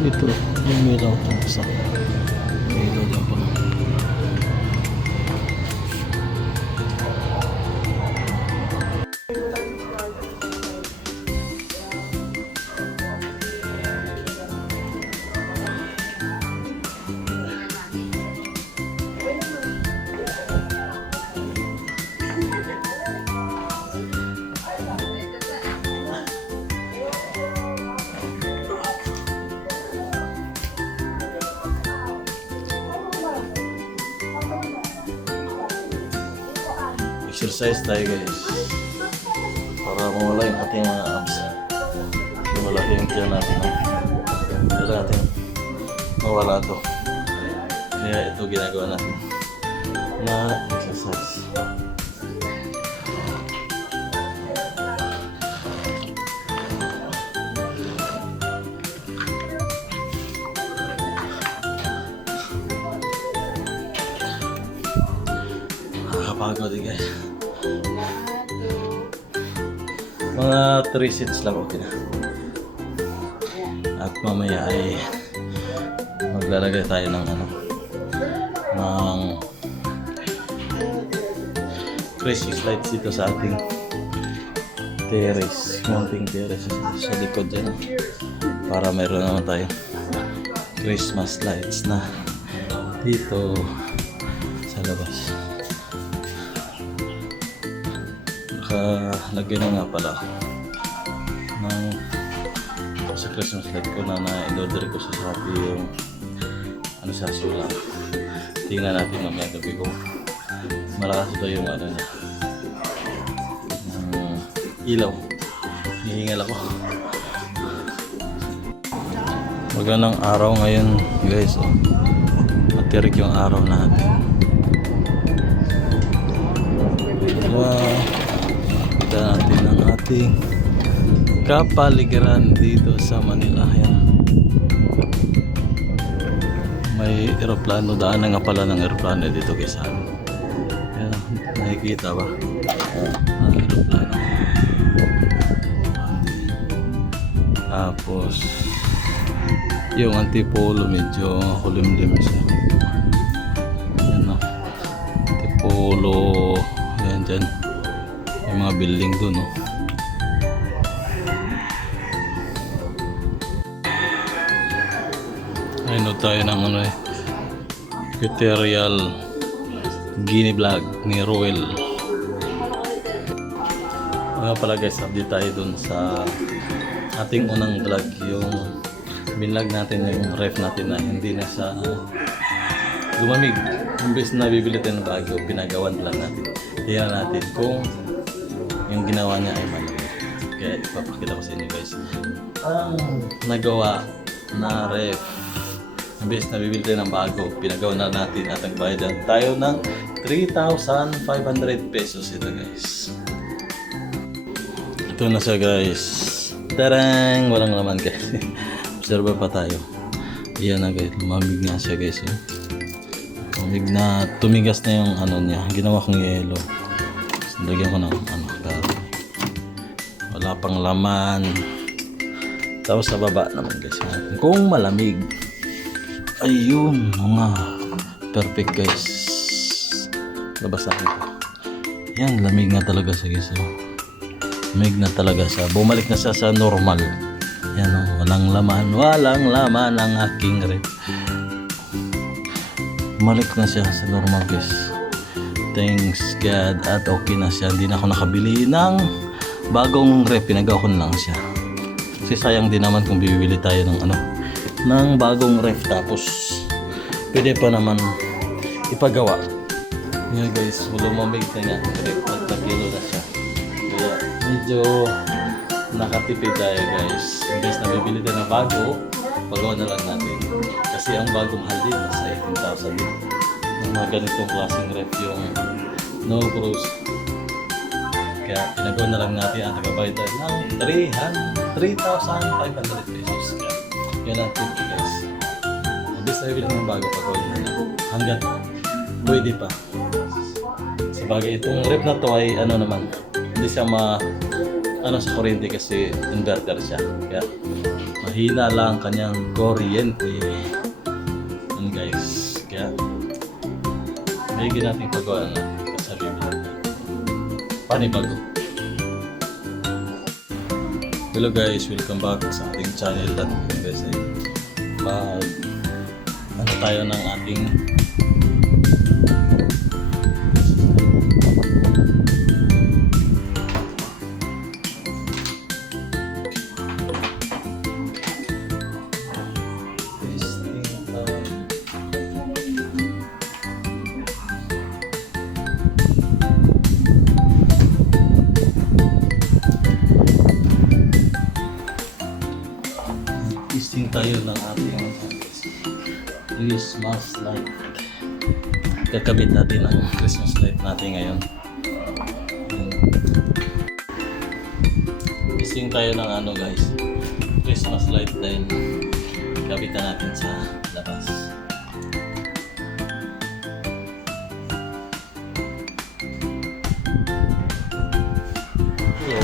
Dito, yung ilaw ito. Isa. Ilaw lang po. Exercise tayo guys para mawala yung ating mga abs. Malaki yung tiyan natin. Kailangan natin mawala ito. Kaya ito ginagawa natin na exercise. Nakakapagod eh guys. Mga 3 sets lang okay na. At mamaya ay maglalagay tayo ng ng Christmas lights dito sa ating terrace, mounting terrace sa likod dyan, para mayroon naman tayo Christmas lights na dito sa labas. Nakalagay na nga pala ng sa Christmas light ko na in-order ko sa Shopee yung sa sulang. Tingnan natin mamaya gabi kung malakas ba yung niya, ilaw. Hihingal ako. Magandang araw ngayon guys. Matirik yung araw natin. Kita natin ang ating kapaligiran dito sa Manila. Yan. May aeroplano, daan na nga pala ng aeroplano dito guys. Yan, nakikita ba? Ang aeroplano. Tapos yung Antipolo medyo kulimlim siya. Yan na. Antipolo. Yan dyan. Yung mga building dun, no? Ayun na tayo ng tutorial Gini vlog ni Roel. Mga pala guys, update tayo dun sa ating unang vlog, yung binlog natin yung ref natin na hindi na sa lumamig. Imbes na bibili tayo ng bago, pinagawan lang natin. Tingnan natin kung yung ginawa niya ay malamig. Kaya ipapakita ko sa inyo guys ang nagawa na ref. Imbes na bibili tayo ng bago, pinagawa na natin at nagbayad tayo ng 3,500 pesos. Ito guys, ito na siya guys. Tarang! Walang laman guys. Observe pa tayo. Ayan na guys, lumamig nga siya guys. Lumamig na, tumigas na yung niya. Ginawa kong yelo. Lagyan ko ng battery. Wala pang laman. Tapos sa baba naman guys natin kung malamig. Ayun, mga perfect guys. Labas natin ito. Yan, lamig na talaga siya guys. Lamig na talaga siya. Bumalik na siya sa normal. Yan o, walang laman ang aking ref. Bumalik na siya sa normal guys. Thanks God, at okay na siya. Hindi na ako nakabili ng bagong ref. Pinagawa ko na lang siya. Kasi sayang din naman kung bibili tayo ng ng bagong ref tapos pwede pa naman ipagawa. Yan guys, lumamig na nga ref at nag-kilo na siya. Kaya medyo nakatipid tayo guys. Imbes na bibili tayo ng bago, pagawa na lang natin. Kasi ang bagong mahal din, nasa 18,000 din. Ng mga ganitong klaseng ref yung no cruise. Kaya pinagawa na lang natin ang tagabayad tayo ng 3,500 pesos. Kaya yan ang tip guys. Imbes na bibili ng bago, pagawa na lang. Hanggat pwede pa. Sa bagay, itong ref na to ay naman, hindi siya sa kuryente kasi inverter siya. Kaya mahina lang kanyang kuryente. Yun guys, kaya bigyan natin pagawa na sarili natin. Panibago. Hello guys, welcome back sa ating channel at guys ano tayo ng ating testing tayo ng ating Christmas light. Kakabit natin ang Christmas light natin ngayon. Testing tayo ng ano guys, Christmas light din. Kabitan natin sa labas. Hello.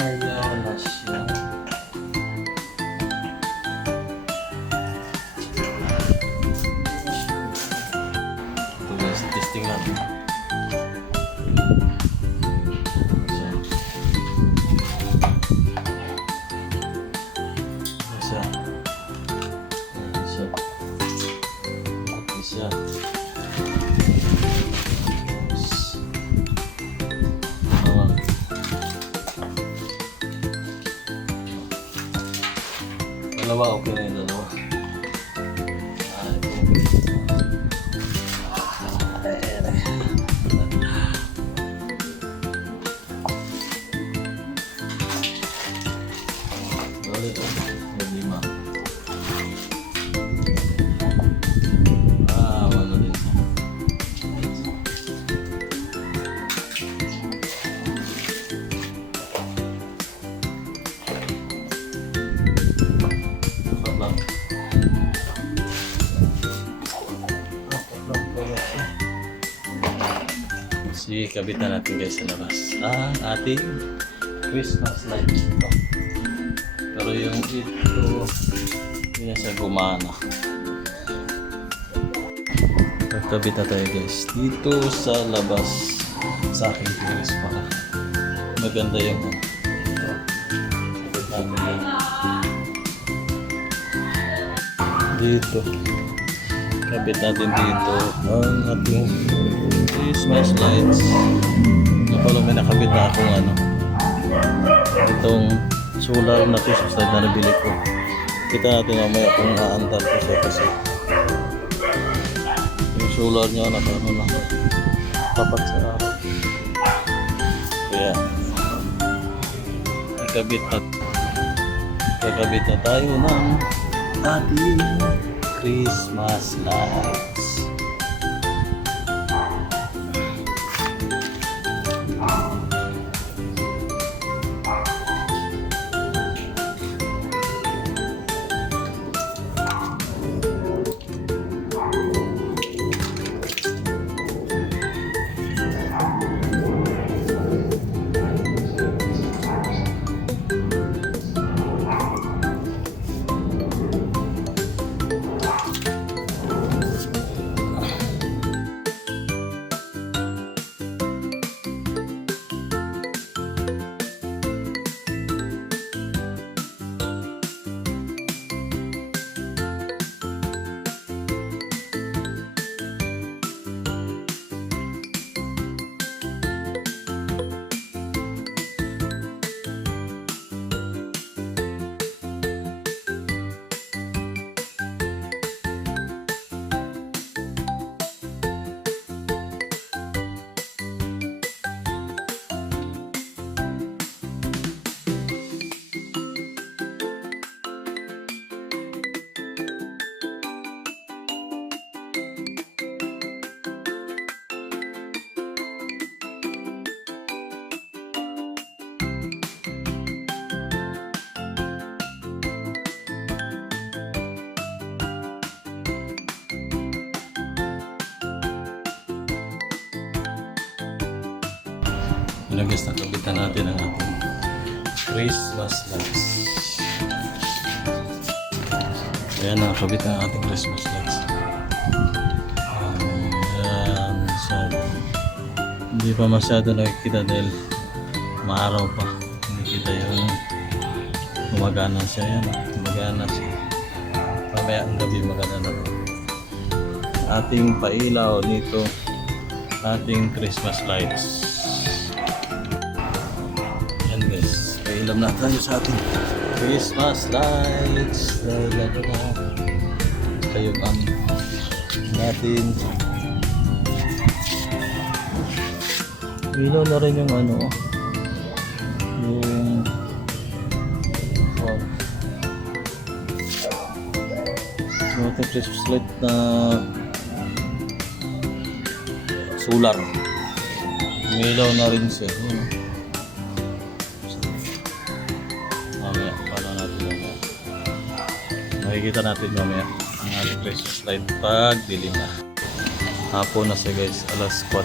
Ayaw na siya. Ito guys, testing natin. Siya. Siya. Dalawa, okay na yung dalawa. Balik ito. May 5. Wala din. Sige, kabitan natin guys sa labas ang ating Christmas light ito. Pero yung ito hindi na siya gumana. Magkabit na tayo guys dito sa labas sa aking Christmas para maganda yung ito. Kabit natin dito. Kabit natin dito ang ating Christmas lights. Napalo may nakabit na akong itong solar na Christmas light na nabili ko. Kita natin mamaya kung naandar ko siya kasi yung solar niya na tapat sa araw. Kaya kakabit na tayo ng ating Christmas lights. Guys, nakabitan natin ang ating Christmas lights. Ayan, nakakabit ang ating Christmas lights. Ayan, masyado. Hindi pa masyado nakikita dahil maaraw pa. Hindi kita yung gumagana siya. Ayan, gumagana siya. Mamaya ang gabi magana na rin. Ating pailaw nito, ating Christmas lights. Ayan guys, pailam na tayo sa ating Christmas lights. Lalo na kayo ang natin. Ilaw na rin yung ano, yung ating Christmas light na solar. Umilaw na rin siya. Mamaya, paano natin mamaya? Makikita natin mamaya ang ating Christmas light pag dilim na. Hapon na siya guys, alas 4.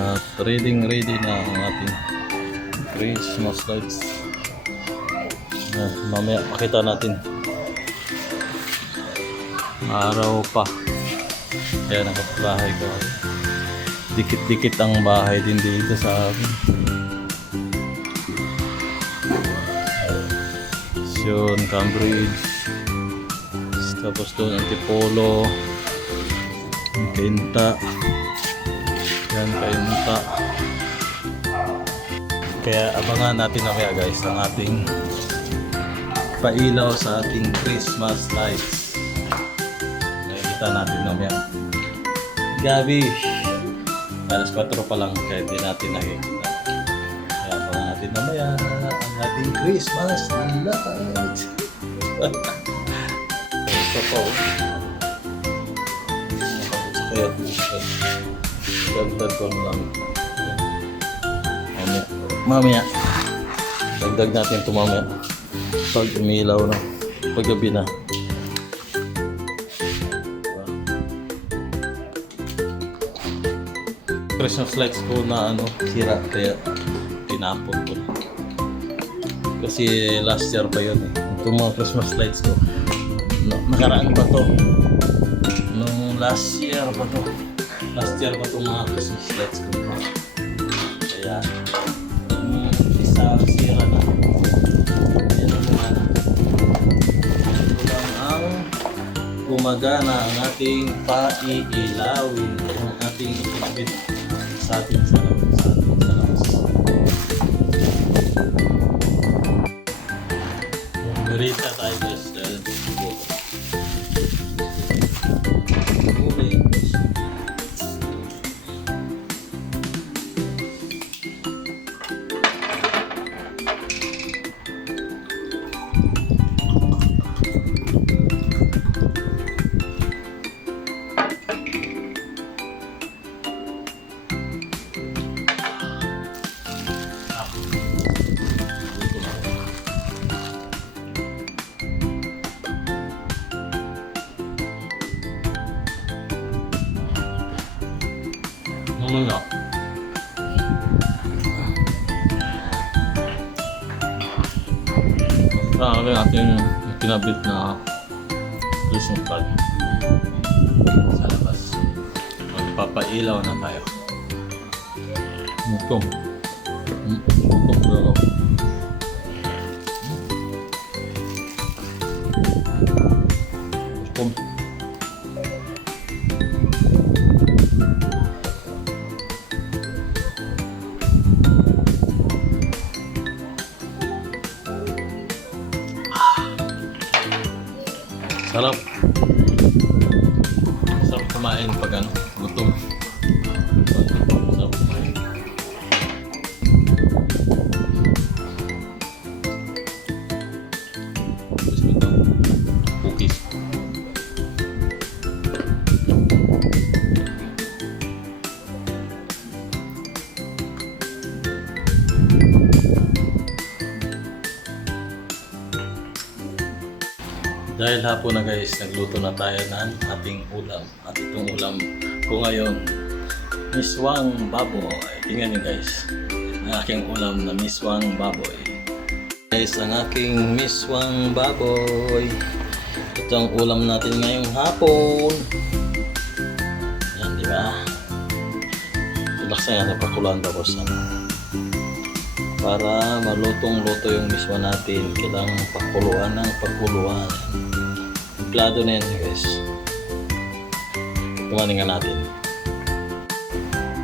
At ready na ang ating Christmas lights. Mamaya makita natin. Araw pa. Kaya nakabahay ko. Dikit-dikit ang bahay din dito sa akin. Yun, Cambridge. Tapos doon Antipolo. Kainta. Yan, Kainta. Kaya abangan natin mamaya guys ang ating pailaw sa ating Christmas lights. Nakikita natin mamaya. Gabi. Alas 4 pa lang kaya hindi natin nakikita. Kaya abangan natin mamaya ang ating Christmas lights. Ito po. Kaya bukas. Dagdag ko lang. Mamaya. Dagdag natin ito mamaya. Pag umilaw na. Paggabi na. Christmas lights ko na sira kaya tinapon ko na. Kasi last year pa yun eh. Itong mga Christmas lights ko. Nakaraan pa to. Nung last year pa to. Last year pa itong mga Christmas lights ko. Kaya isa sira na. Yan ang gumana. Ito lang ang gumagana ang ating paiilawin. Ang ating ikabit sa ating salamat. Berita tayo guys dahil nga. Saan rin natin kinabit na Christmas light sa labas. Magpapailaw na tayo. Ito. Sarap. Sarap kumain pag gutom. Sarap kumain. Tapos ito, cookies. Dahil hapon na guys, nagluto na tayo ng ating ulam. At itong ulam ko ngayon miswang baboy. Tingnan nyo guys. Ang aking ulam na miswang baboy. Guys, ang aking miswang baboy. Ito ang ulam natin ngayong hapon. Yan, di ba? Relax na yan, napakuluan tapos para malutong-luto yung miswa natin, kailangan pakuluan ng pakuluan. Plado na yan guys. Kumanin nga natin.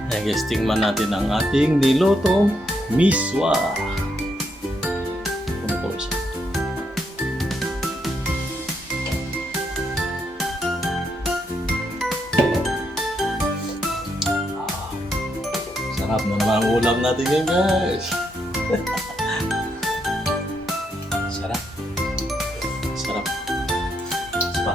Ayan guys, tingnan natin ang ating nilutong miswa. Kumukulo siya. Sarap na naman ang ulam natin ngayon guys. Sarap. Sarap. Spa.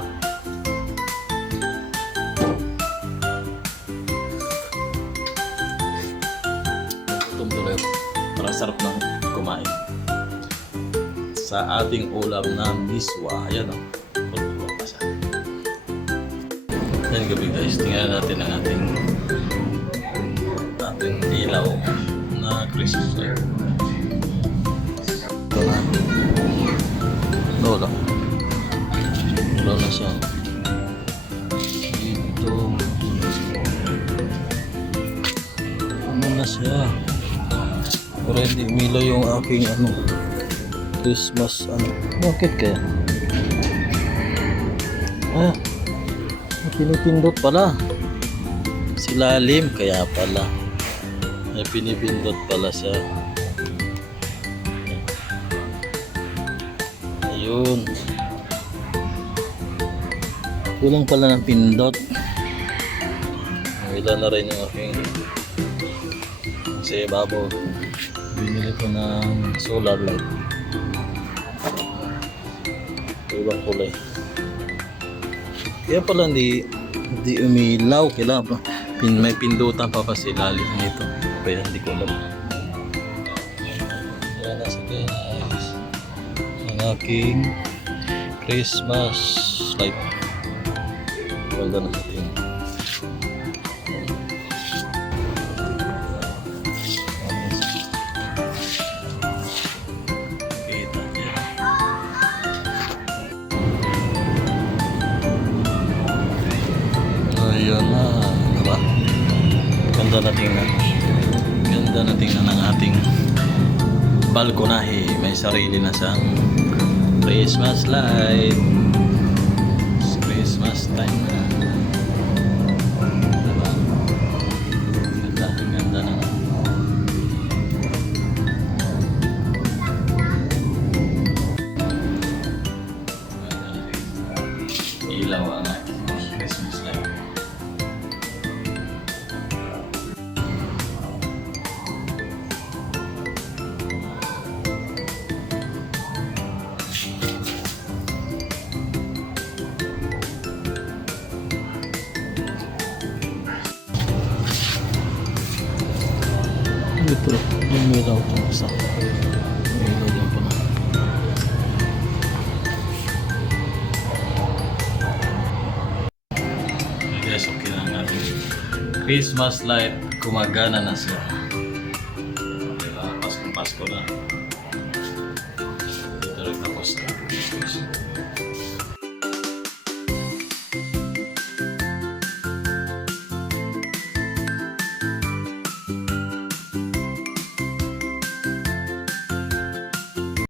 Gutom tuloy ako. Parang sarap na kumain. Sa ating ulam na miswa. Ayan o. Pagkulo pa siya. Ayan gabi guys. Tingnan natin ang ating ilaw na Christmas light. Ito na. Lola. Lola siya. Ito. Ano na siya? Pero hindi umilaw yung aking Christmas Bakit kaya? Pinipindot pala. Silalim kaya pala. May pinipindot pala siya. Ayun. Kulang pala ng pindot. Ilan na rin yung aking kasi babaw. Binili ko ng solar light. Ibang kulay. Kaya pala hindi umilaw. Kailangan pa. May pindutan pa pa sa ilalim nito. Kaya hindi ko alam. Yan na sa guys. Ang aking Christmas light. Wala na sa tingin. Kita niya. Ayan na. Diba? Ganda na tingnan. Ganda na tingnan ang ating balkonahe. May sarili na siyang Christmas light. Christmas time na. Diba? Ganda, ganda na. Ilaw ang ating Christmas light. Ito, yung ilaw ko sa ilaw dyan pala. Guys, okay na ang ating Christmas light. Gumagana na siya. Diba? Pasko na. Dito rin tapos na.